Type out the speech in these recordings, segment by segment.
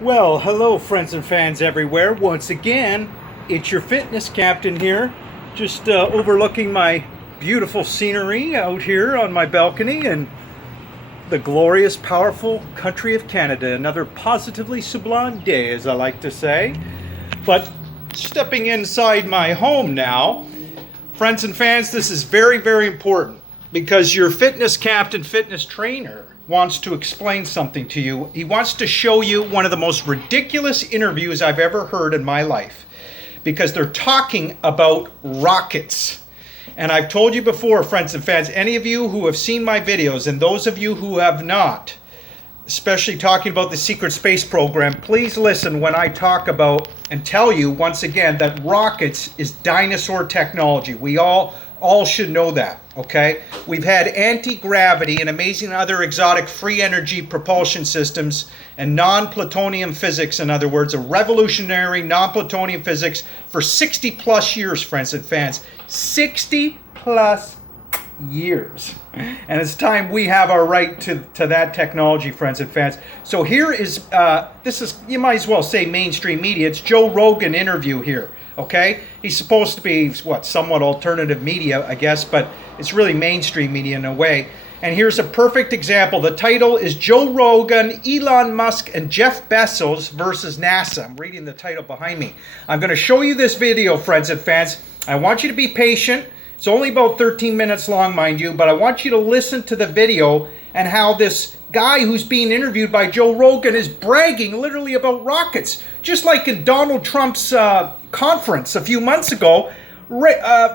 Well, hello, friends and fans everywhere. Once again, it's your fitness captain here, just overlooking my beautiful scenery out here on my balcony and the glorious, powerful country of Canada. Another positively sublime day, as I like to say. But stepping inside my home now, friends and fans, this is very, very important because your fitness captain, fitness trainer, wants to explain something to you. He wants to show you one of the most ridiculous interviews I've ever heard in my life because they're talking about rockets. And I've told you before, friends and fans, any of you who have seen my videos and those of you who have not, especially talking about the secret space program, please listen when I talk about and tell you once again that rockets is dinosaur technology. We all should know that, okay? We've had anti-gravity and amazing other exotic free energy propulsion systems and non-plutonium physics, in other words, a revolutionary non-plutonium physics for 60 plus years, friends and fans. 60 plus years. And it's time we have our right to that technology, friends and fans. So here is, this is, you might as well say mainstream media. It's Joe Rogan interview here, okay? He's supposed to be, what, somewhat alternative media, I guess, but it's really mainstream media in a way. And here's a perfect example. The title is Joe Rogan, Elon Musk, and Jeff Bezos versus NASA. I'm reading the title behind me. I'm going to show you this video, friends and fans. I want you to be patient. It's only about 13 minutes long, mind you, but I want you to listen to the video and how this guy who's being interviewed by Joe Rogan is bragging literally about rockets. Just like in Donald Trump's conference a few months ago,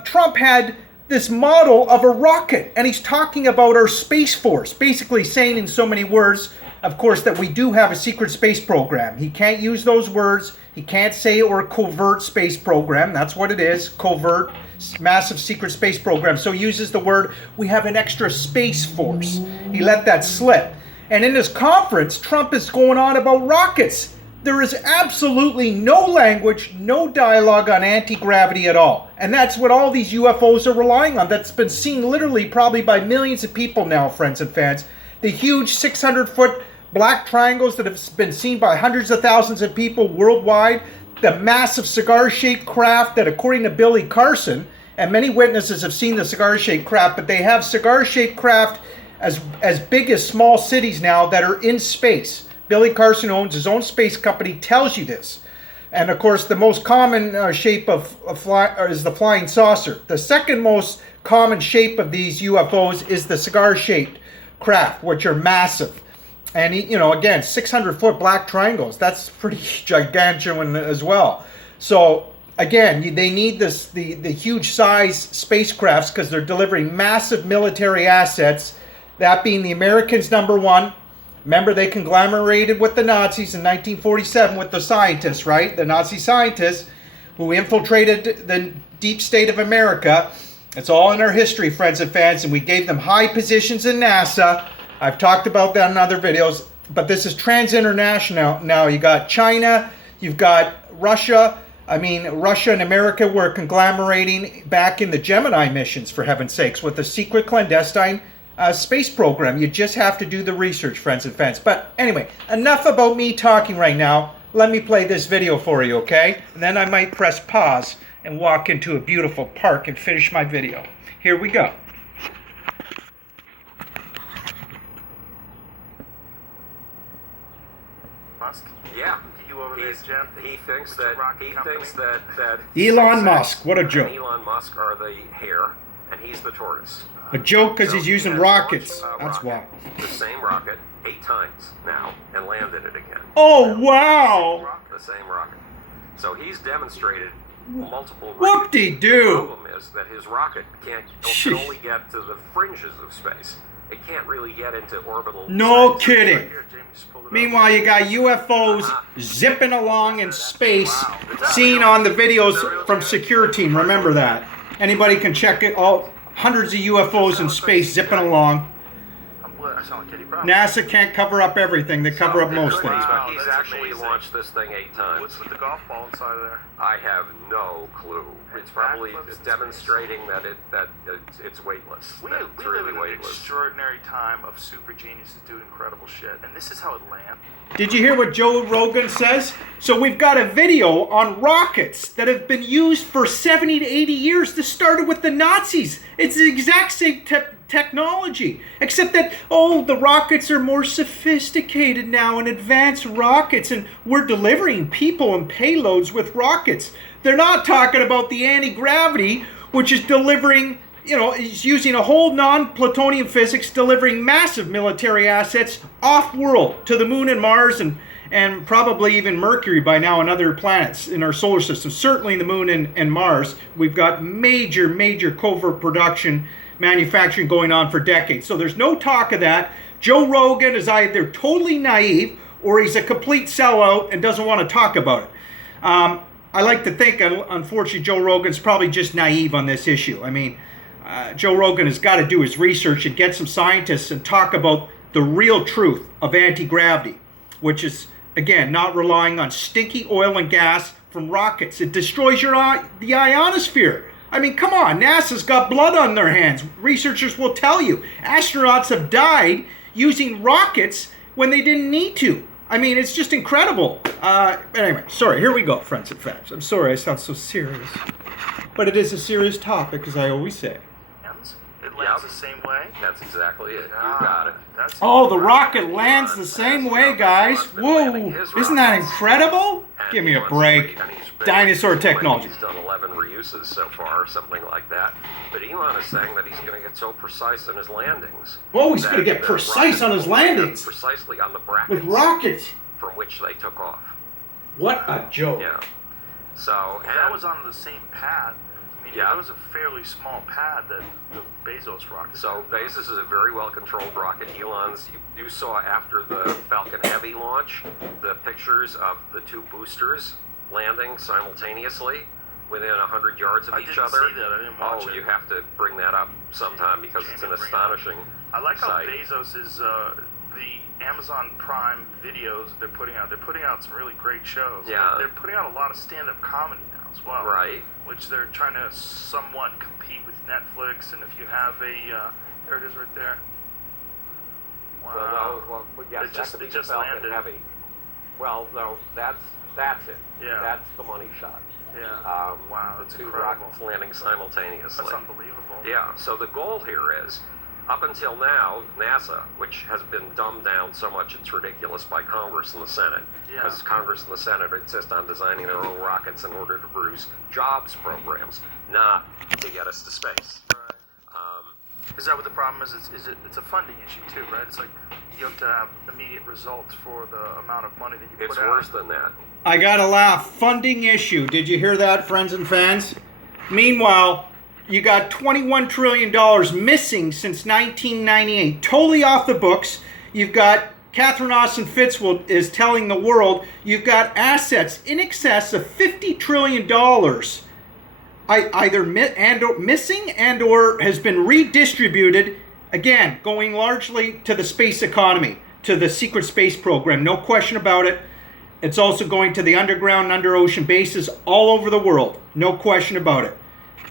Trump had this model of a rocket, and he's talking about our Space Force, basically saying in so many words, of course, that we do have a secret space program. He can't use those words. He can't say or covert space program. That's what it is, covert, massive secret space program. So he uses the word, we have an extra space force. He let that slip. And in this conference, Trump is going on about rockets. There is absolutely no language, no dialogue on anti-gravity at all. And that's what all these UFOs are relying on. That's been seen literally probably by millions of people now, friends and fans. The huge 600-foot black triangles that have been seen by hundreds of thousands of people worldwide. The massive cigar-shaped craft that, according to Billy Carson, and many witnesses have seen the cigar-shaped craft, but they have cigar-shaped craft as big as small cities now that are in space. Billy Carson owns his own space company, tells you this. And of course, the most common shape is the flying saucer. The second most common shape of these UFOs is the cigar-shaped craft, which are massive. And, you know, again, 600-foot black triangles. That's pretty gigantuan as well. So, again, they need the huge size spacecrafts because they're delivering massive military assets, that being the Americans, number one. Remember, they conglomerated with the Nazis in 1947 with the scientists, right? The Nazi scientists who infiltrated the deep state of America. It's all in our history, friends and fans, and we gave them high positions in NASA. I've talked about that in other videos, but this is trans-international now. You got China, you've got Russia. I mean, Russia and America were conglomerating back in the Gemini missions, for heaven's sakes, with the secret clandestine space program. You just have to do the research, friends and fans. But anyway, enough about me talking right now. Let me play this video for you, okay? And then I might press pause and walk into a beautiful park and finish my video. Here we go. Musk? Yeah. You over there, Jeff? He thinks that Elon Musk, what a joke. Elon Musk are the hare, and he's the tortoise. A joke because he's using has rockets. launched a That's why. rocket, the same rocket, 8 times now, and landed it again. Oh, wow. The same rocket. So he's demonstrated multiple. Whoop-de-doo. The problem is that his rocket can only get to the fringes of space. It can't really get into orbital. No space. kidding. Here, James, just pulled it up. Meanwhile, you got UFOs zipping along in space, seen on the videos from Secure Team. Remember that. Anybody can check it. All hundreds of UFOs in space zipping along. I sound like Eddie Brown. NASA can't cover up everything. They cover up It most could be, things. Wow, but he's that's actually amazing. launched this thing 8 times. What's with the golf ball inside of there? I have no clue. It's probably backflips in demonstrating that it's weightless. We that live it's really in an weightless. extraordinary time of super geniuses doing incredible shit, and this is how it lands. Did you hear what Joe Rogan says? So we've got a video on rockets that have been used for 70 to 80 years. This started with the Nazis. It's the exact same technology, except that, oh, the rockets are more sophisticated now and advanced rockets, and we're delivering people and payloads with rockets. They're not talking about the anti-gravity, which is delivering, is using a whole non-plutonium physics, delivering massive military assets off-world to the moon and Mars, and probably even Mercury by now and other planets in our solar system. Certainly the moon and Mars. We've got major covert production, manufacturing going on for decades. So there's no talk of that. Joe Rogan is either totally naive or he's a complete sellout and doesn't want to talk about it. I like to think, unfortunately, Joe Rogan's probably just naive on this issue. I mean, Joe Rogan has got to do his research and get some scientists and talk about the real truth of anti-gravity, which is, again, not relying on stinky oil and gas from rockets. It destroys the ionosphere. I mean, come on, NASA's got blood on their hands. Researchers will tell you. Astronauts have died using rockets when they didn't need to. I mean, it's just incredible. Anyway, sorry, here we go, friends and fans. I'm sorry I sound so serious. But it is a serious topic, as I always say. It lands the same way? That's exactly it. You got it. That's Oh, the rocket lands the same way, guys. Whoa, isn't that incredible? And Give me a Elon's break. and he's been- Dinosaur technology. He's done 11 reuses so far, something like that. But Elon is saying that he's going to get so precise in his landings. Whoa, he's that going to get the precise rocket on his will land landings. Precisely on the brackets With rockets. from which they took off. What a joke. Yeah. So, and that was on the same pad. I mean, Yeah. that was a fairly small pad that the Bezos rocket. So Bezos is a very well-controlled rocket. Elon's, you saw after the Falcon Heavy launch, the pictures of the two boosters landing simultaneously within 100 yards of I each didn't other. see that. I didn't watch it. You have to bring that up sometime because it's an Jamie, bring it up. astonishing I like how sight. Bezos is the Amazon Prime videos they're putting out. They're putting out some really great shows. Yeah. They're putting out a lot of stand-up comedy now as well. Right. Which they're trying to somewhat compete with Netflix. And if you have a, there it is right there. Wow. Well, yes, It that just- could be it the just Falcon landed. Heavy. Well, no, that's it. Yeah. That's the money shot. Yeah. Wow, the that's two incredible. rockets landing simultaneously. That's unbelievable. Yeah, so the goal here is, up until now, NASA, which has been dumbed down so much it's ridiculous by Congress and the Senate, Yeah. because Congress and the Senate insist on designing their own rockets in order to produce jobs programs, not to get us to space. Right. Is that what the problem is? It's a funding issue too, right? It's like you have to have immediate results for the amount of money that you It's put out. worse than that. I gotta laugh. Funding issue. Did you hear that, friends and fans? Meanwhile, you got $21 trillion missing since 1998. Totally off the books. You've got Catherine Austin Fitts is telling the world you've got assets in excess of $50 trillion either missing and or has been redistributed, again, going largely to the space economy, to the secret space program. No question about it. It's also going to the underground and under ocean bases all over the world. No question about it.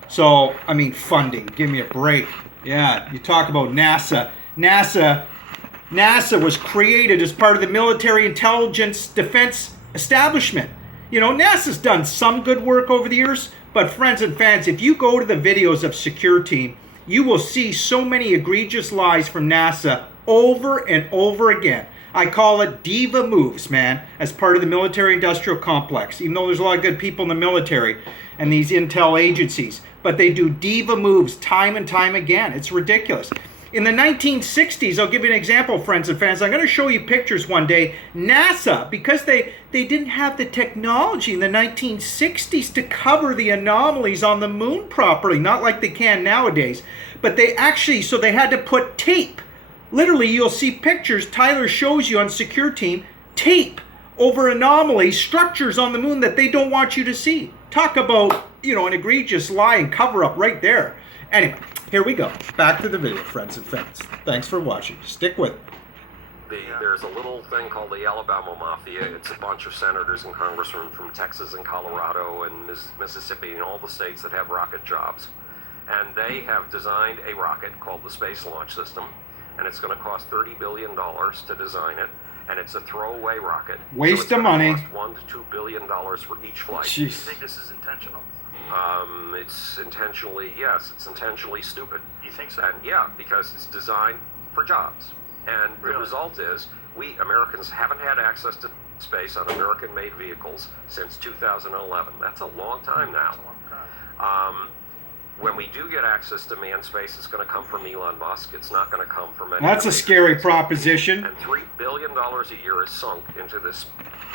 So, I mean, funding. Give me a break. Yeah, you talk about NASA. NASA was created as part of the military intelligence defense establishment. You know, NASA's done some good work over the years, but friends and fans, if you go to the videos of Secure Team, you will see so many egregious lies from NASA over and over again. I call it diva moves, man, as part of the military-industrial complex, even though there's a lot of good people in the military and these intel agencies. But they do diva moves time and time again. It's ridiculous. In the 1960s, I'll give you an example, friends and fans. I'm going to show you pictures one day. NASA, because they didn't have the technology in the 1960s to cover the anomalies on the moon properly, not like they can nowadays. But they actually, so they had to put tape. Literally, you'll see pictures Tyler shows you on Secure Team, tape over anomalies, structures on the moon that they don't want you to see. Talk about, you know, an egregious lie and cover up right there. Anyway, Here we go. Back to the video, friends and fans. Thanks for watching. Stick with it. There's a little thing called the Alabama Mafia. It's a bunch of senators and congressmen from Texas and Colorado and Mississippi and all the states that have rocket jobs. And they have designed a rocket called the Space Launch System, and it's going to cost $30 billion to design it. And it's a throwaway rocket. Waste of money. Cost $1 to $2 billion for each flight. Do you think this is intentional? It's intentionally, yes, it's intentionally stupid. You think so? And yeah, because it's designed for jobs. And Really? the result is, we Americans haven't had access to space on American-made vehicles since 2011. That's a long time now. That's a long time. When we do get access to manned space, it's going to come from Elon Musk. It's not going to come from any. That's a scary proposition. And $3 billion a year is sunk into this.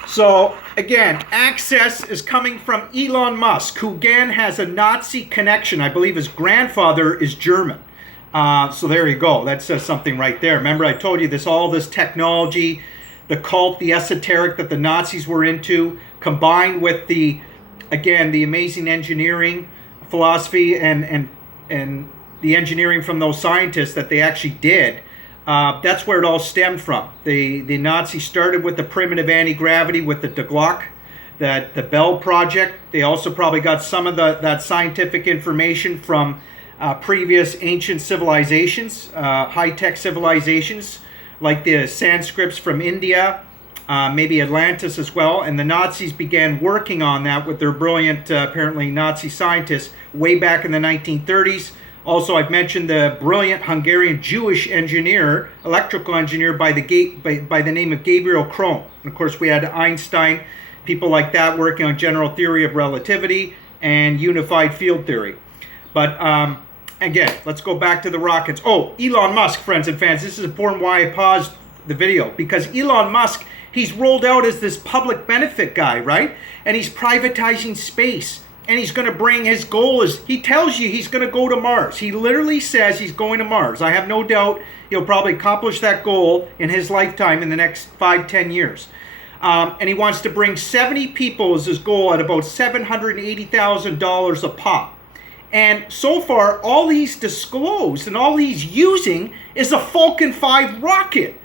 So, again, access is coming from Elon Musk, who again has a Nazi connection. I believe his grandfather is German. So there you go. That says something right there. Remember, I told you all this technology, the cult, the esoteric that the Nazis were into, combined with the amazing engineering philosophy and the engineering from those scientists that they actually did. That's where it all stemmed from. The Nazis started with the primitive anti-gravity with the Glock, the Bell project. They also probably got some of that scientific information from previous ancient civilizations, high-tech civilizations, like the Sanskrits from India, maybe Atlantis as well. And the Nazis began working on that with their brilliant, apparently, Nazi scientists way back in the 1930s. Also, I've mentioned the brilliant Hungarian Jewish engineer, electrical engineer by the name of Gabriel Krohn. And of course, we had Einstein, people like that working on general theory of relativity and unified field theory. But again, let's go back to the rockets. Oh, Elon Musk, friends and fans. This is important why I paused the video. Because Elon Musk, he's rolled out as this public benefit guy, right? And he's privatizing space. And he's going to bring, his goal is, he tells you he's going to go to Mars. He literally says he's going to Mars. I have no doubt he'll probably accomplish that goal in his lifetime in the next 5-10 years. And he wants to bring 70 people as his goal at about $780,000 a pop. And so far, all he's disclosed and all he's using is a Falcon 5 rocket.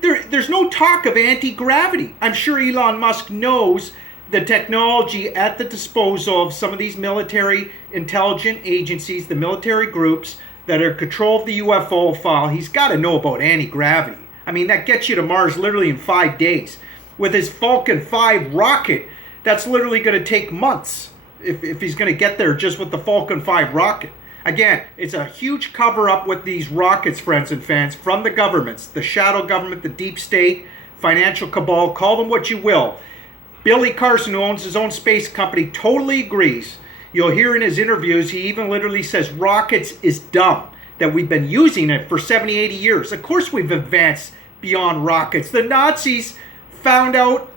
There's no talk of anti-gravity. I'm sure Elon Musk knows the technology at the disposal of some of these military intelligence agencies, the military groups that are in control of the UFO file. He's got to know about anti-gravity. I mean, that gets you to Mars literally in 5 days. With his Falcon 5 rocket, that's literally going to take months if he's going to get there just with the Falcon 5 rocket. Again, it's a huge cover-up with these rockets, friends and fans, from the governments, the shadow government, the deep state, financial cabal, call them what you will. Billy Carson, who owns his own space company, totally agrees. You'll hear in his interviews, he even literally says rockets is dumb, that we've been using it for 70, 80 years. Of course we've advanced beyond rockets. The Nazis found out,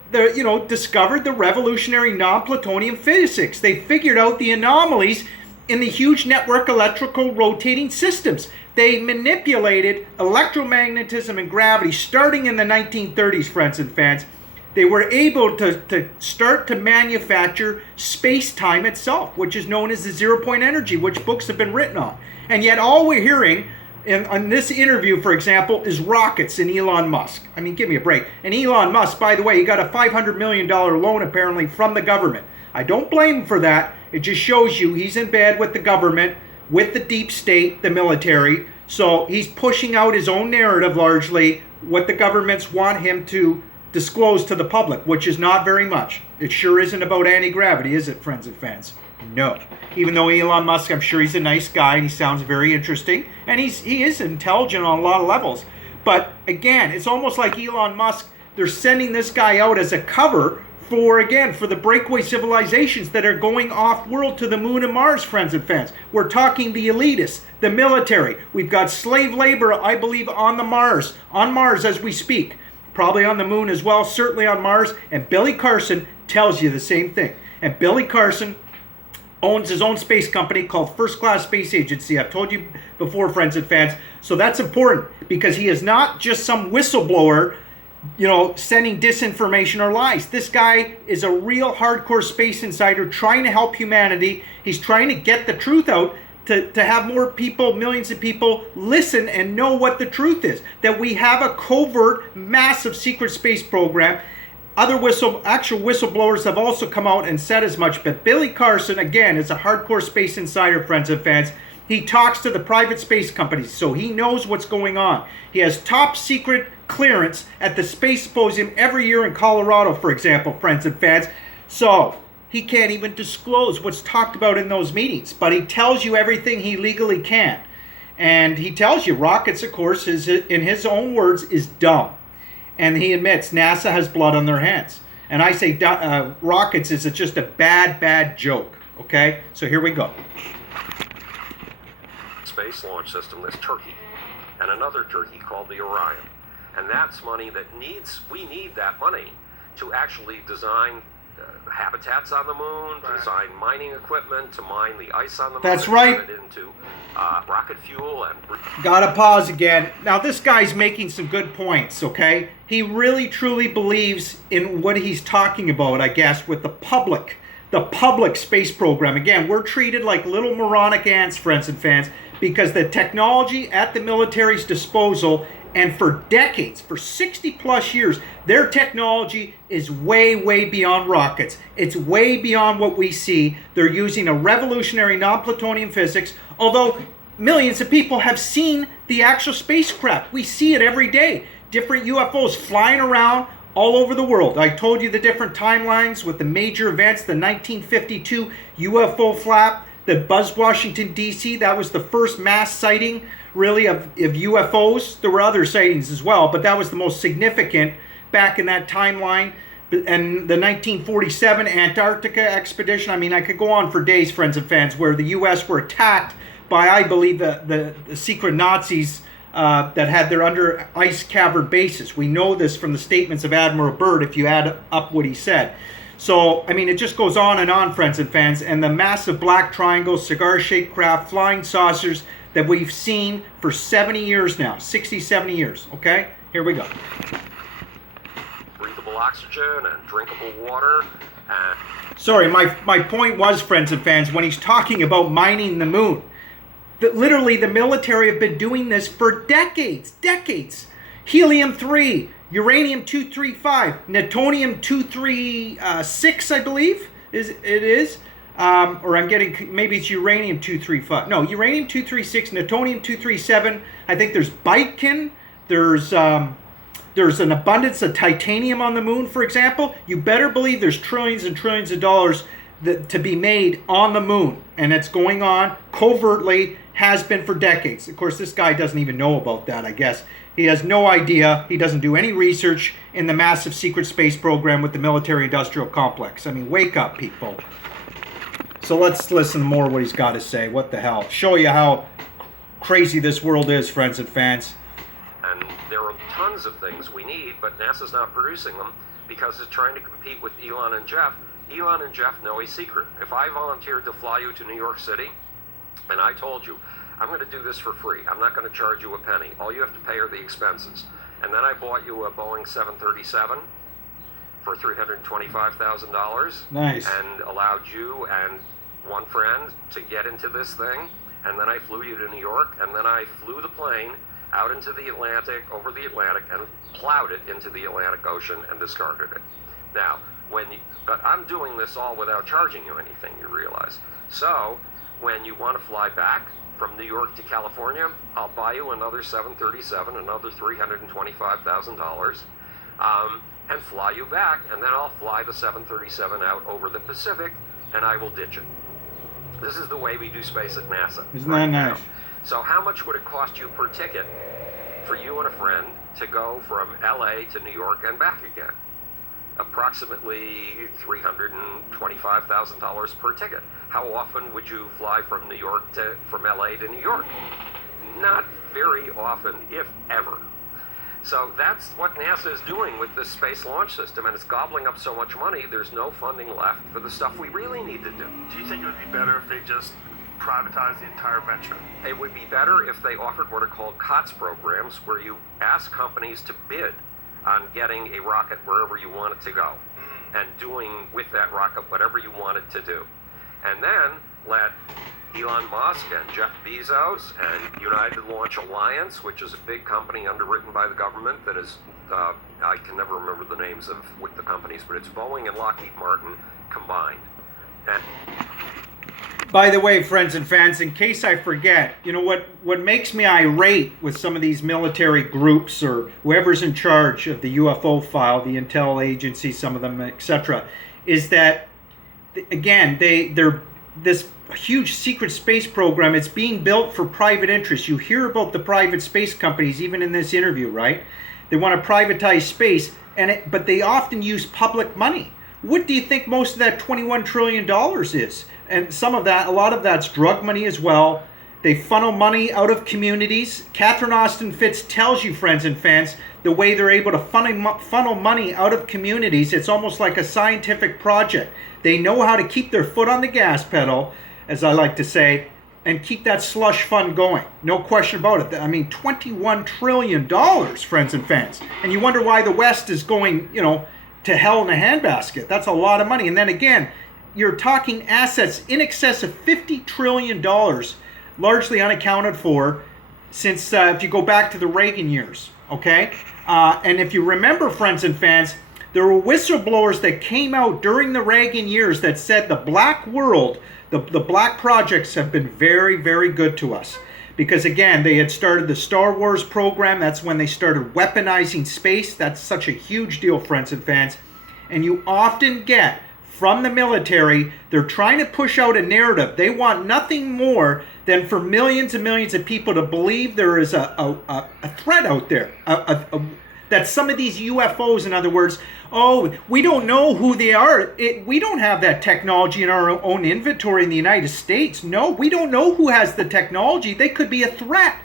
discovered the revolutionary non-plutonium physics. They figured out the anomalies in the huge network electrical rotating systems. They manipulated electromagnetism and gravity starting in the 1930s, friends and fans. They were able to start to manufacture space-time itself, which is known as the zero-point energy, which books have been written on. And yet all we're hearing on this interview, for example, is rockets and Elon Musk. I mean, give me a break. And Elon Musk, by the way, he got a $500 million loan apparently from the government. I don't blame him for that. It just shows you he's in bed with the government, with the deep state, the military. So he's pushing out his own narrative largely, what the governments want him to disclosed to the public, which is not very much. It sure isn't about anti-gravity, is it, friends and fans? No. Even though Elon Musk, I'm sure he's a nice guy and he sounds very interesting, and he is intelligent on a lot of levels. But again, it's almost like Elon Musk, they're sending this guy out as a cover for the breakaway civilizations that are going off-world to the moon and Mars, friends and fans. We're talking the elitists, the military. We've got slave labor, I believe, on Mars as we speak. Probably on the moon as well, certainly on Mars. And Billy Carson tells you the same thing. And Billy Carson owns his own space company called First Class Space Agency. I've told you before, friends and fans. So that's important because he is not just some whistleblower, sending disinformation or lies. This guy is a real hardcore space insider trying to help humanity. He's trying to get the truth out to have more people, millions of people, listen and know what the truth is. That we have a covert, massive secret space program. Other actual whistleblowers have also come out and said as much. But Billy Carson, again, is a hardcore space insider, friends and fans. He talks to the private space companies, so he knows what's going on. He has top secret clearance at the Space Symposium every year in Colorado, for example, friends and fans. So he can't even disclose what's talked about in those meetings, but he tells you everything he legally can. And he tells you rockets, of course, in his own words, is dumb. And he admits NASA has blood on their hands. And I say rockets is just a bad, bad joke. Okay, so here we go. Space launch system, there's Turkey, and another Turkey called the Orion. And that's money that we need that money to actually design habitats on the moon, design mining equipment to mine the ice on the moon. That's right. Turn it into rocket fuel and... Gotta pause again. Now this guy's making some good points, okay? He really truly believes in what he's talking about, I guess, with the public space program. Again, we're treated like little moronic ants, friends and fans, because the technology at the military's disposal, and for decades, for 60 plus years, their technology is way, way beyond rockets. It's way beyond what we see. They're using a revolutionary non-plutonium physics, although millions of people have seen the actual spacecraft. We see it every day. Different UFOs flying around all over the world. I told you the different timelines with the major events, the 1952 UFO flap that buzzed Washington, D.C. That was the first mass sighting, really, of UFOs. There were other sightings as well, but that was the most significant back in that timeline. And the 1947 Antarctica expedition. I mean, I could go on for days, friends and fans, where the U.S. were attacked by, I believe, the secret Nazis that had their under ice cavern bases. We know this from the statements of Admiral Byrd, if you add up what he said. So, I mean, it just goes on, friends and fans. And the massive black triangles, cigar-shaped craft, flying saucers that we've seen for 70 years now, 60, 70 years, okay? Here we go. Breathable oxygen and drinkable water. Sorry, my point was, friends and fans, when he's talking about mining the moon, that literally the military have been doing this for decades. Helium-3, uranium-235, plutonium-236, I believe it is. Or I'm getting, maybe it's uranium-235. No, uranium-236, plutonium-237. I think there's Bitcoin. There's an abundance of titanium on the moon, for example. You better believe there's trillions and trillions of dollars to be made on the moon. And it's going on covertly, has been for decades. Of course, this guy doesn't even know about that, I guess. He has no idea. He doesn't do any research in the massive secret space program with the military-industrial complex. I mean, wake up, people. So let's listen more what he's got to say. What the hell? Show you how crazy this world is, friends and fans. And there are tons of things we need, but NASA's not producing them because it's trying to compete with Elon and Jeff. Elon and Jeff know a secret. If I volunteered to fly you to New York City, and I told you, I'm going to do this for free. I'm not going to charge you a penny. All you have to pay are the expenses. And then I bought you a Boeing 737 for $325,000. Nice. And allowed you and one friend to get into this thing. And then I flew you to New York. And then I flew the plane out into the Atlantic, over the Atlantic, and plowed it into the Atlantic Ocean and discarded it. Now, but I'm doing this all without charging you anything, you realize. So, when you want to fly back from New York to California, I'll buy you another 737, another $325,000, and fly you back, and then I'll fly the 737 out over the Pacific, and I will ditch it. This is the way we do space at NASA. Isn't that nice? So how much would it cost you per ticket for you and a friend to go from LA to New York and back again? Approximately $325,000 per ticket. How often would you fly from LA to New York? Not very often, if ever. So that's what NASA is doing with this space launch system, and it's gobbling up so much money, there's no funding left for the stuff we really need to do. Do you think it would be better if they just privatized the entire venture? It would be better if they offered what are called COTS programs, where you ask companies to bid on getting a rocket wherever you want it to go, and doing with that rocket whatever you want it to do. And then let Elon Musk and Jeff Bezos and United Launch Alliance, which is a big company underwritten by the government that is, I can never remember the names of with the companies, but it's Boeing and Lockheed Martin combined. And by the way, friends and fans, in case I forget, you know what makes me irate with some of these military groups or whoever's in charge of the UFO file, the intel agency, some of them, etc., is that, again, they're this huge secret space program. It's being built for private interests. You hear about the private space companies, even in this interview, right? They want to privatize space, but they often use public money. What do you think most of that $21 trillion is? And some of that, a lot of that's drug money as well. They funnel money out of communities. Catherine Austin Fitts tells you, friends and fans, the way they're able to funnel money out of communities. It's almost like a scientific project. They know how to keep their foot on the gas pedal, as I like to say, and keep that slush fund going. No question about it. I mean, $21 trillion, friends and fans. And you wonder why the West is going, to hell in a handbasket. That's a lot of money. And then again, you're talking assets in excess of $50 trillion, largely unaccounted for since, if you go back to the Reagan years, okay? And if you remember, friends and fans, there were whistleblowers that came out during the Reagan years that said the black world, the black projects have been very, very good to us. Because again, they had started the Star Wars program. That's when they started weaponizing space. That's such a huge deal, friends and fans. And you often get from the military, they're trying to push out a narrative. They want nothing more than for millions and millions of people to believe there is a threat out there. That some of these UFOs, in other words, we don't know who they are. We don't have that technology in our own inventory in the United States. No, we don't know who has the technology. They could be a threat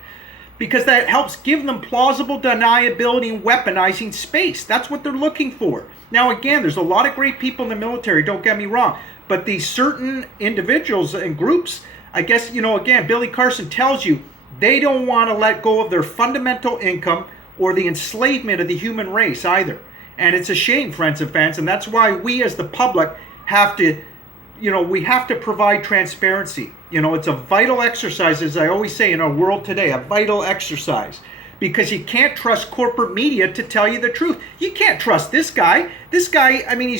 because that helps give them plausible deniability in weaponizing space. That's what they're looking for. Now, again, there's a lot of great people in the military, don't get me wrong, but these certain individuals and groups, I guess, again, Billy Carson tells you they don't want to let go of their fundamental income or the enslavement of the human race either. And it's a shame, friends and fans, and that's why we as the public have to, we have to provide transparency. It's a vital exercise, as I always say in our world today, a vital exercise. Because you can't trust corporate media to tell you the truth. You can't trust this guy. This guy, I mean,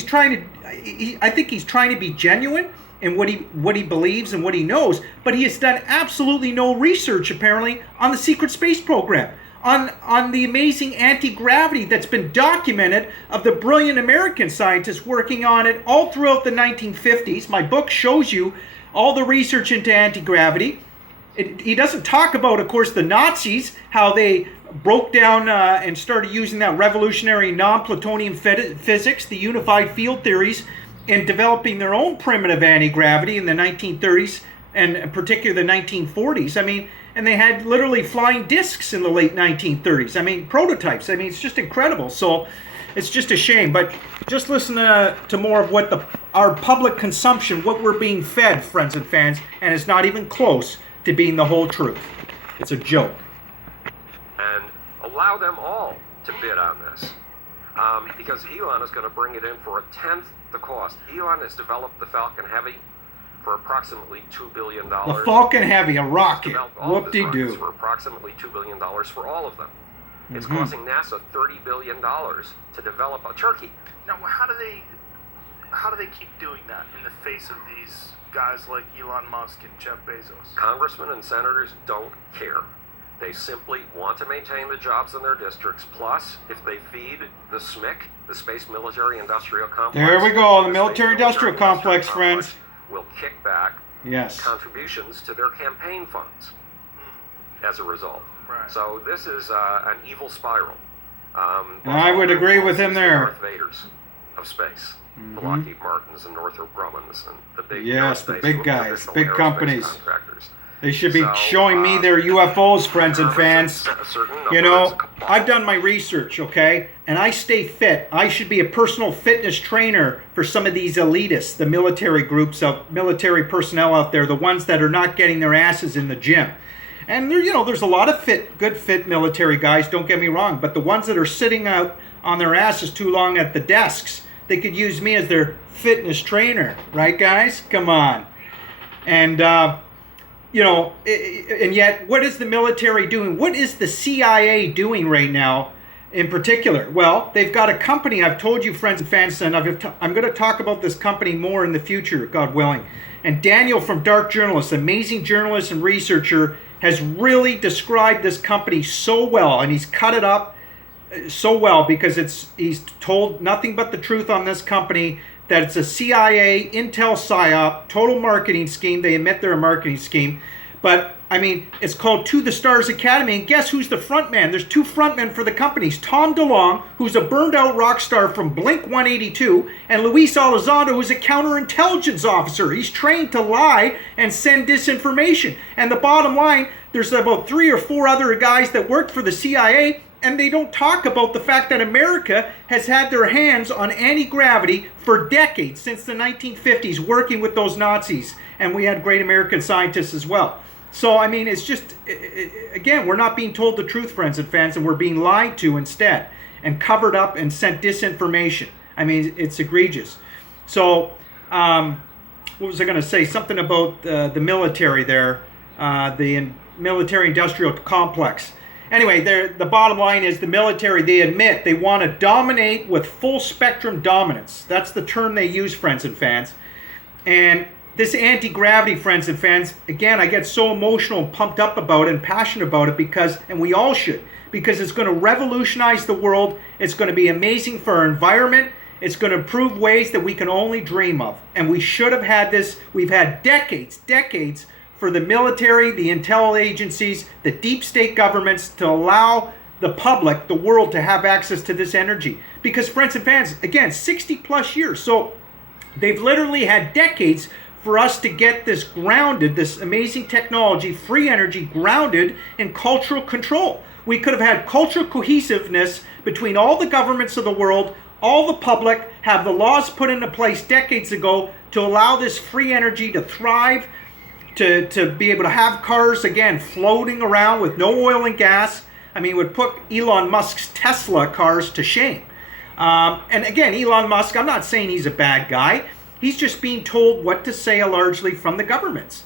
I think he's trying to be genuine in what he believes and what he knows, but he has done absolutely no research, apparently, on the secret space program. On the amazing anti-gravity that's been documented of the brilliant American scientists working on it all throughout the 1950s. My book shows you all the research into anti-gravity. He doesn't talk about, of course, the Nazis, how they broke down and started using that revolutionary non-plutonium physics, the unified field theories, in developing their own primitive anti-gravity in the 1930s and particularly the 1940s. I mean, and they had literally flying discs in the late 1930s. I mean, prototypes. I mean, it's just incredible. So it's just a shame. But just listen to more of what our public consumption, what we're being fed, friends and fans, and it's not even close to being the whole truth. It's a joke. And allow them all to bid on this. Because Elon is going to bring it in for a tenth the cost. Elon has developed the Falcon Heavy for approximately $2 billion. The Falcon Heavy, a rocket. Whoop-de-doo. For approximately $2 billion for all of them. It's costing NASA $30 billion to develop a turkey. Now, how do they keep doing that in the face of these guys like Elon Musk and Jeff Bezos? Congressmen and senators don't care. They simply want to maintain the jobs in their districts. Plus, if they feed the SMIC, the Space Military Industrial Complex. There we go, the Military Industrial Complex, friends. Will kick back contributions to their campaign funds as a result. Right. So this is an evil spiral. I would agree with him there. Darth Vaders of space. The Lockheed Martins and Northrop Grummons and the big the big guys, big aerospace companies. Contractors. They should be showing me their UFOs, friends and fans. I've done my research, okay? And I stay fit. I should be a personal fitness trainer for some of these elitists, the military groups of military personnel out there, the ones that are not getting their asses in the gym. And there, there's a lot of good fit military guys, don't get me wrong, but the ones that are sitting out on their asses too long at the desks, they could use me as their fitness trainer, right, guys? Come on. And you know, and yet what is the military doing? What is the CIA doing right now in particular? Well, they've got a company, I've told you, friends and fans, and I'm going to talk about this company more in the future, God willing. And Daniel from Dark Journalist, amazing journalist and researcher, has really described this company so well, and he's cut it up so well because he's told nothing but the truth on this company, that it's a CIA intel psyop, total marketing scheme. They admit they're a marketing scheme. But, I mean, it's called To the Stars Academy. And guess who's the front man? There's two front men for the companies. Tom DeLonge, who's a burned-out rock star from Blink-182, and Luis Elizondo, who's a counterintelligence officer. He's trained to lie and send disinformation. And the bottom line, there's about 3 or 4 other guys that worked for the CIA, and they don't talk about the fact that America has had their hands on anti-gravity for decades, since the 1950s, working with those Nazis. And we had great American scientists as well. So, I mean, it's just, again, we're not being told the truth, friends and fans, and we're being lied to instead and covered up and sent disinformation. I mean, it's egregious. So, what was I going to say? Something about the military there, the military-industrial complex. Anyway, the bottom line is the military, they admit they want to dominate with full-spectrum dominance. That's the term they use, friends and fans. And this anti-gravity, friends and fans, again, I get so emotional and pumped up about it and passionate about it because, and we all should, because it's going to revolutionize the world. It's going to be amazing for our environment. It's going to improve ways that we can only dream of. And we should have had this. We've had decades for the military, the intel agencies, the deep state governments to allow the public, the world, to have access to this energy. Because, friends and fans, again, 60 plus years. So they've literally had decades for us to get this grounded, this amazing technology, free energy, grounded in cultural control. We could have had cultural cohesiveness between all the governments of the world, all the public, have the laws put into place decades ago to allow this free energy to thrive, to be able to have cars, again, floating around with no oil and gas. I mean, it would put Elon Musk's Tesla cars to shame. And again, Elon Musk, I'm not saying he's a bad guy. He's just being told what to say largely from the governments.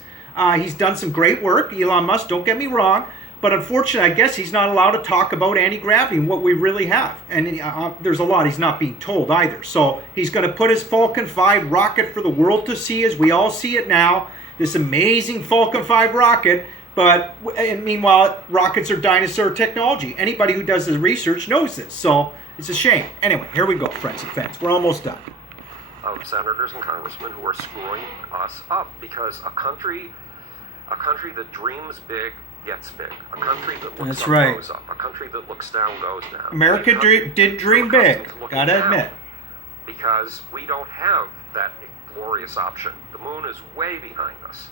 He's done some great work, Elon Musk, don't get me wrong. But unfortunately, I guess he's not allowed to talk about anti-gravity and what we really have. And there's a lot he's not being told either. So he's going to put his Falcon 5 rocket for the world to see, as we all see it now. This amazing Falcon 5 rocket, but and meanwhile, rockets are dinosaur technology. Anybody who does the research knows this, so it's a shame. Anyway, here we go, friends and fans. We're almost done. Of senators and congressmen who are screwing us up because a country that dreams big gets big. A country that looks up goes up. A country that looks down goes down. America did dream big, gotta admit. Because we don't have that glorious option. The moon is way behind us.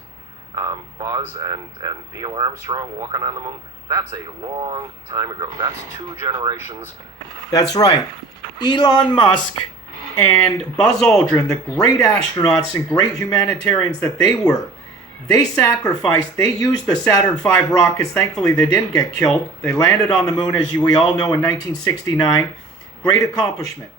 Buzz and Neil Armstrong walking on the moon, that's a long time ago. That's 2 generations. That's right. Elon Musk and Buzz Aldrin, the great astronauts and great humanitarians that they were, they sacrificed, they used the Saturn V rockets. Thankfully, they didn't get killed. They landed on the moon, as we all know, in 1969. Great accomplishment.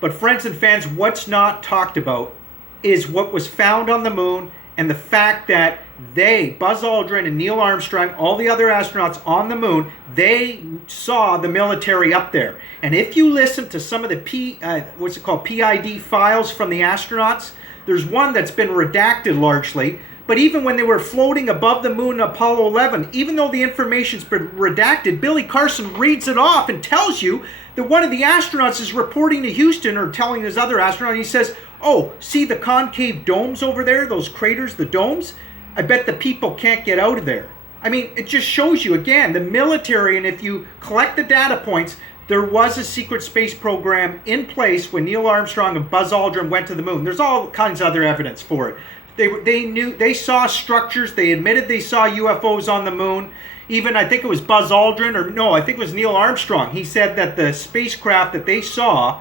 But friends and fans, what's not talked about is what was found on the moon and the fact that they, Buzz Aldrin and Neil Armstrong, all the other astronauts on the moon, they saw the military up there. And if you listen to some of the PID files from the astronauts, there's one that's been redacted largely. But even when they were floating above the moon in Apollo 11, even though the information's been redacted, Billy Carson reads it off and tells you that one of the astronauts is reporting to Houston or telling his other astronaut, and he says, oh, see the concave domes over there, those craters, the domes? I bet the people can't get out of there. I mean, it just shows you, again, the military, and if you collect the data points, there was a secret space program in place when Neil Armstrong and Buzz Aldrin went to the moon. There's all kinds of other evidence for it. They saw structures. They admitted they saw UFOs on the moon. Even, I think it was Buzz Aldrin, or no, I think it was Neil Armstrong. He said that the spacecraft that they saw,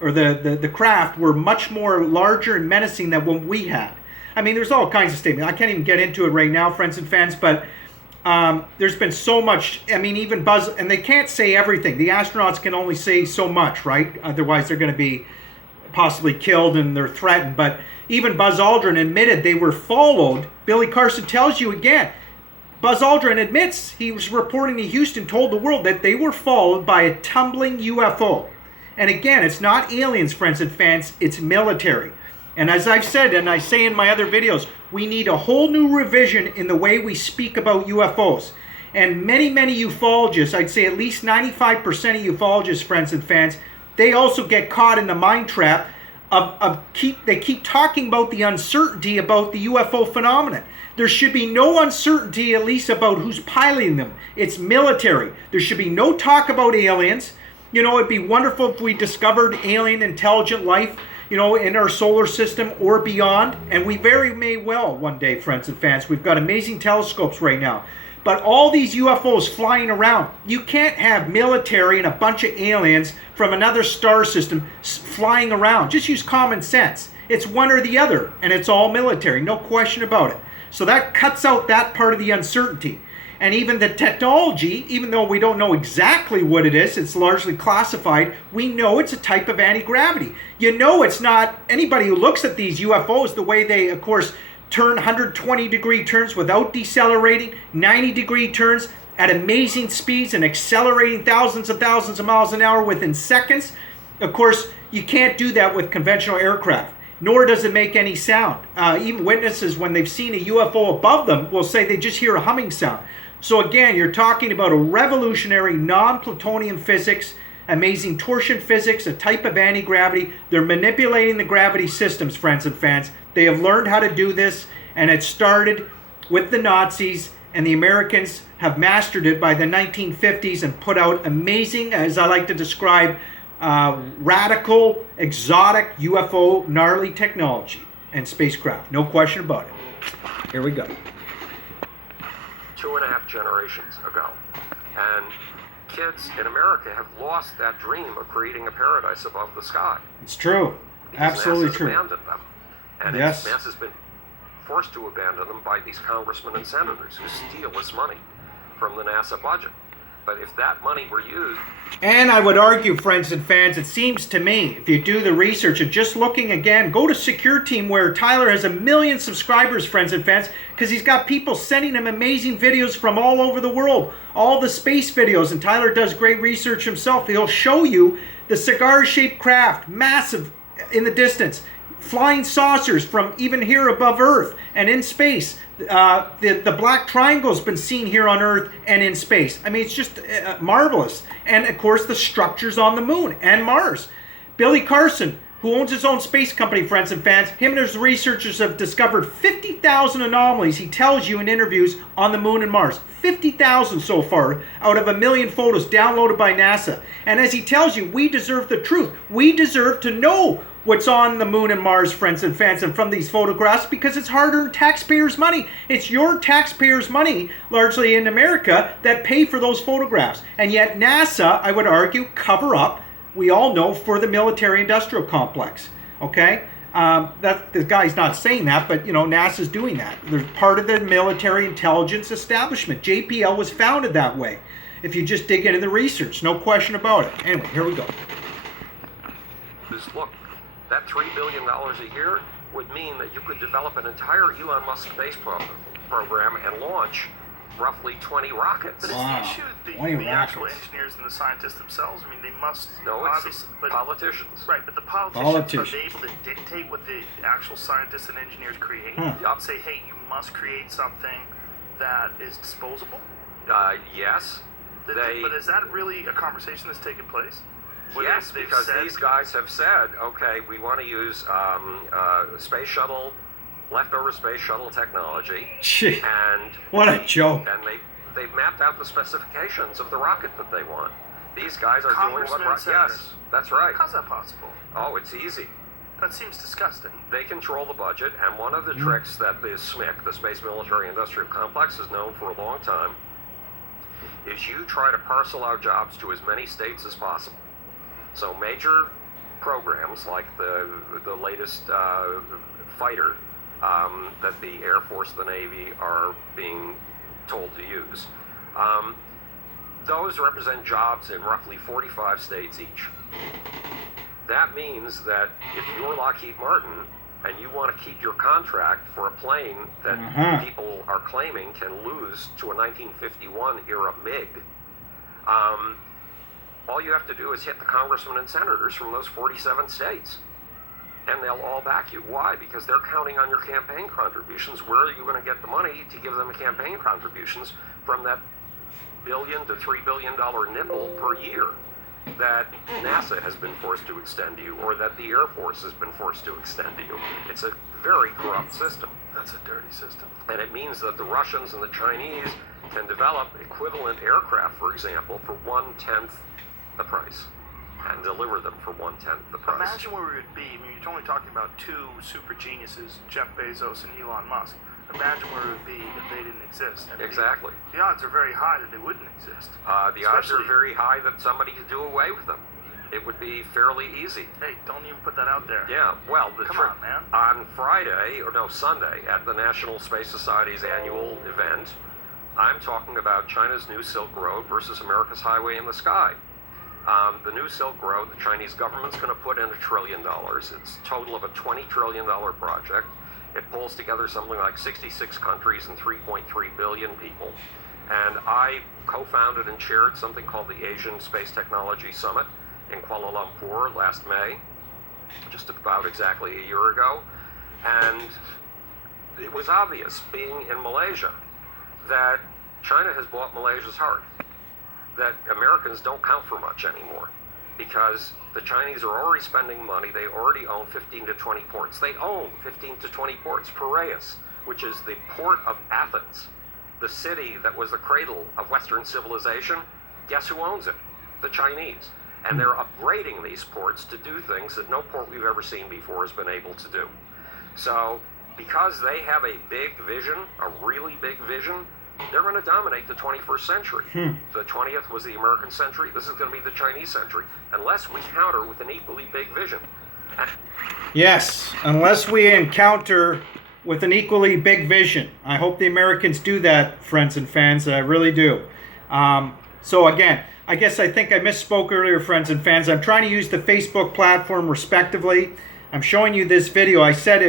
or the craft, were much more larger and menacing than what we had. I mean, there's all kinds of statements. I can't even get into it right now, friends and fans, but there's been so much. I mean, even Buzz, and they can't say everything. The astronauts can only say so much, right? Otherwise, they're going to be possibly killed and they're threatened. But even Buzz Aldrin admitted they were followed. Billy Carson tells you again, Buzz Aldrin admits he was reporting to Houston, told the world that they were followed by a tumbling UFO. And again, it's not aliens, friends and fans, it's military. And as I've said, and I say in my other videos, we need a whole new revision in the way we speak about UFOs. And many, many ufologists, I'd say at least 95% of ufologists, friends and fans, they also get caught in the mind trap they keep talking about the uncertainty about the UFO phenomenon. There should be no uncertainty, at least about who's piloting them. It's military. There should be no talk about aliens. You know, it'd be wonderful if we discovered alien intelligent life, you know, in our solar system or beyond. And we very may well one day, friends and fans. We've got amazing telescopes right now. But all these UFOs flying around, you can't have military and a bunch of aliens from another star system flying around. Just use common sense. It's one or the other, and it's all military, no question about it. So that cuts out that part of the uncertainty. And even the technology, even though we don't know exactly what it is, it's largely classified, we know it's a type of anti-gravity. You know it's not, anybody who looks at these UFOs, the way they, of course, turn 120-degree turns without decelerating, 90-degree turns at amazing speeds and accelerating thousands of miles an hour within seconds. Of course, you can't do that with conventional aircraft, nor does it make any sound. Even witnesses, when they've seen a UFO above them, will say they just hear a humming sound. So again, you're talking about a revolutionary non-Plutonian physics, amazing torsion physics, a type of anti-gravity. They're manipulating the gravity systems, friends and fans. They have learned how to do this, and it started with the Nazis, and the Americans have mastered it by the 1950s and put out amazing, as I like to describe, radical, exotic UFO gnarly technology and spacecraft. No question about it. Here we go. 2.5 generations ago. And kids in America have lost that dream of creating a paradise above the sky. It's true. Absolutely true. Abandoned them. And yes. NASA's been forced to abandon them by these congressmen and senators who steal this money from the NASA budget. But if that money were used... And I would argue, friends and fans, it seems to me, if you do the research and just looking again, go to Secure Team where Tyler has 1 million subscribers, friends and fans, because he's got people sending him amazing videos from all over the world, all the space videos, and Tyler does great research himself. He'll show you the cigar-shaped craft, massive in the distance, flying saucers from even here above Earth and in space. The black triangle's been seen here on Earth and in space. I mean, it's just marvelous. And of course, the structures on the moon and Mars. Billy Carson, who owns his own space company, friends and fans, him and his researchers have discovered 50,000 anomalies, he tells you in interviews, on the moon and Mars. 50,000 so far out of 1 million photos downloaded by NASA. And as he tells you, we deserve the truth. We deserve to know what's on the moon and Mars, friends and fans, and from these photographs, because it's hard-earned taxpayers' money. It's your taxpayers' money, largely in America, that pay for those photographs. And yet NASA, I would argue, cover up, we all know, for the military-industrial complex. Okay? That the guy's not saying that, but, you know, NASA's doing that. They're part of the military intelligence establishment. JPL was founded that way, if you just dig into the research. No question about it. Anyway, here we go. Look, that $3 billion a year would mean that you could develop an entire Elon Musk space program and launch roughly 20 rockets. But Wow. it's the issue, 20 the actual rockets. engineers and the scientists themselves. I mean, they must No, it's obviously, but politicians. right. But the politicians, Politicians. are they able to dictate what the actual scientists and engineers create? Yup. Say, hey, you must create something that is disposable. Yes. But is that really a conversation that's taking place? Where Yes, they've because said- these guys have said, okay, we want to use space shuttle, leftover space shuttle technology, Gee, and what a joke. and they've mapped out the specifications of the rocket that they want. These guys are doing what? Congressmen and senators. Yes, that's right. How's that possible? Oh, it's easy. That seems disgusting. They control the budget, and one of the tricks that the SMIC, the Space Military Industrial Complex, has known for a long time is you try to parcel out jobs to as many states as possible. So major programs like the latest fighter that the Air Force and the Navy are being told to use, those represent jobs in roughly 45 states each. That means that if you're Lockheed Martin and you want to keep your contract for a plane that people are claiming can lose to a 1951 era MiG, all you have to do is hit the congressmen and senators from those 47 states, and they'll all back you. Why? Because they're counting on your campaign contributions. Where are you going to get the money to give them campaign contributions from that $1 billion to $3 billion nipple per year that NASA has been forced to extend to you, or that the Air Force has been forced to extend to you? It's a very corrupt system. That's a dirty system. And it means that the Russians and the Chinese can develop equivalent aircraft, for example, for 1/10 the price, and deliver them for 1/10 the price. Imagine where we would be. I mean, you're only talking about two super geniuses, Jeff Bezos and Elon Musk. Imagine where it would be if they didn't exist. And Exactly. The odds are very high that they wouldn't exist. The odds are very high that somebody could do away with them. It would be fairly easy. Hey, don't even put that out there. Yeah, well, Come on, man. On Friday, or no, Sunday, at the National Space Society's annual event, I'm talking about China's new Silk Road versus America's highway in the sky. The new Silk Road, the Chinese government's going to put in $1 trillion. It's a total of a $20 trillion project. It pulls together something like 66 countries and 3.3 billion people. And I co-founded and chaired something called the Asian Space Technology Summit in Kuala Lumpur last May, just about exactly a year ago. And it was obvious, being in Malaysia, that China has bought Malaysia's heart, that Americans don't count for much anymore, because the Chinese are already spending money. They already own 15 to 20 ports. They own 15 to 20 ports. Piraeus, which is the port of Athens, the city that was the cradle of Western civilization, guess who owns it? The Chinese. And they're upgrading these ports to do things that no port we've ever seen before has been able to do. So, because they have a big vision, a really big vision, they're going to dominate the 21st century. The 20th was the American century. This is going to be the Chinese century, unless we counter with an equally big vision. Yes, unless we encounter with an equally big vision. I hope the Americans do that, friends and fans. I really do. So again, I think I misspoke earlier, friends and fans. I'm trying to use the Facebook platform respectively. I'm showing you this video. I thought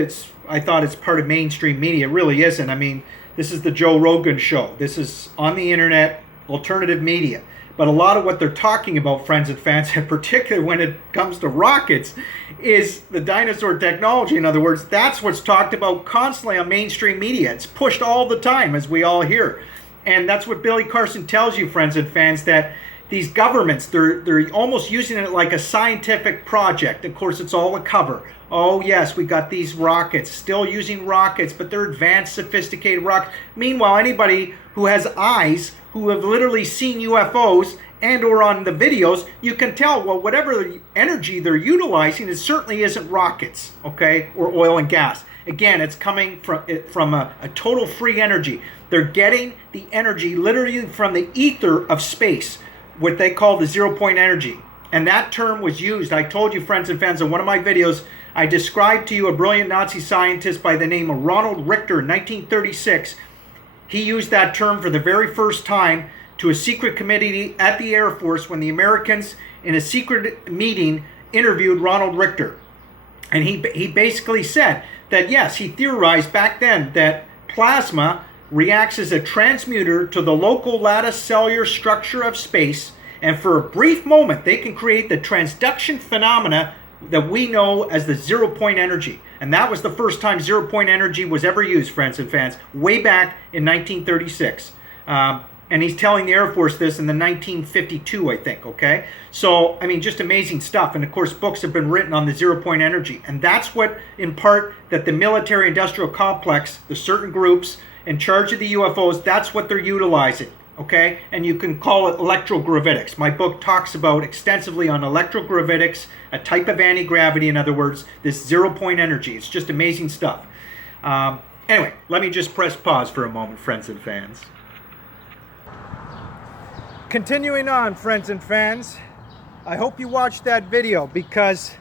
it's part of mainstream media. It really isn't. I mean, this is the Joe Rogan show. This is on the internet, alternative media. But a lot of what they're talking about, friends and fans, in particular when it comes to rockets, is the dinosaur technology. In other words, that's what's talked about constantly on mainstream media. It's pushed all the time, as we all hear. And that's what Billy Carson tells you, friends and fans, that these governments, they're almost using it like a scientific project. Of course, it's all a cover. Oh, yes, we got these rockets, still using rockets, but they're advanced, sophisticated rockets. Meanwhile, anybody who has eyes, who have literally seen UFOs and or on the videos, you can tell, well, whatever energy they're utilizing, it certainly isn't rockets, okay, or oil and gas. Again, it's coming from a total free energy. They're getting the energy literally from the ether of space, what they call the 0-point energy. And that term was used, I told you, friends and fans, in one of my videos, I described to you a brilliant Nazi scientist by the name of Ronald Richter in 1936. He used that term for the very first time to a secret committee at the Air Force when the Americans, in a secret meeting, interviewed Ronald Richter. And he basically said that, yes, he theorized back then that plasma reacts as a transmuter to the local lattice cellular structure of space, and for a brief moment they can create the transduction phenomena that we know as the 0-point energy. And that was the first time 0-point energy was ever used, friends and fans, way back in 1936. And he's telling the Air Force this in the 1952, I think, okay? So, I mean, just amazing stuff. And of course, books have been written on the 0-point energy. And that's what, in part, that the military-industrial complex, the certain groups in charge of the UFOs, that's what they're utilizing, okay? And you can call it electrogravitics. My book talks about extensively on electrogravitics, a type of anti-gravity, in other words, this 0-point energy. It's just amazing stuff. Anyway, let me just press pause for a moment, friends and fans. Continuing on, friends and fans, I hope you watched that video, because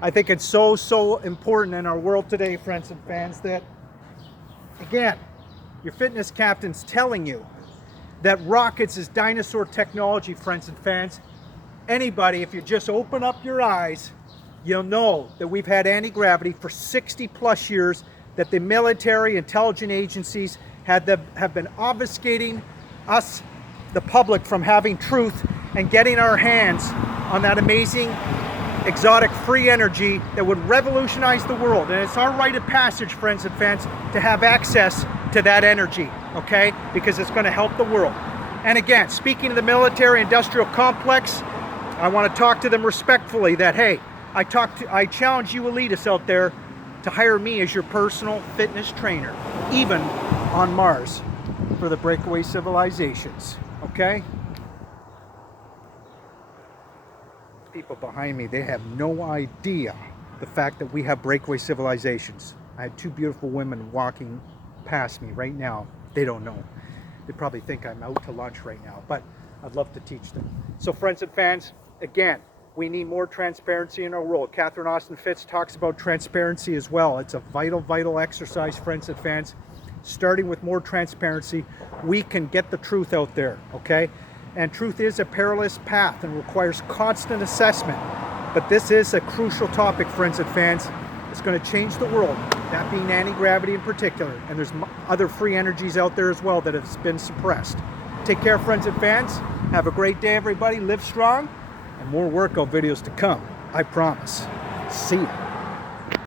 I think it's so important in our world today, friends and fans, that, again, your fitness captain's telling you that rockets is dinosaur technology, friends and fans. Anybody, if you just open up your eyes you'll know that we've had anti-gravity for 60 plus years, that the military intelligence agencies have been obfuscating us, the public, from having truth and getting our hands on that amazing exotic free energy that would revolutionize the world. And it's our rite of passage, friends and fans, to have access to that energy, okay? Because it's going to help the world. And again, speaking of the military industrial complex, I want to talk to them respectfully that, hey, I challenge you elitists out there to hire me as your personal fitness trainer, even on Mars, for the breakaway civilizations, okay? People behind me, they have no idea the fact that we have breakaway civilizations. I had two beautiful women walking past me right now. They don't know. They probably think I'm out to lunch right now, but I'd love to teach them. So friends and fans, again, we need more transparency in our world. Catherine Austin Fitz talks about transparency as well. It's a vital, vital exercise, friends and fans. Starting with more transparency, we can get the truth out there, okay? And truth is a perilous path and requires constant assessment. But this is a crucial topic, friends and fans. It's going to change the world, that being anti-gravity in particular. And there's other free energies out there as well that have been suppressed. Take care, friends and fans. Have a great day, everybody. Live strong. And more workout videos to come, I promise. See ya.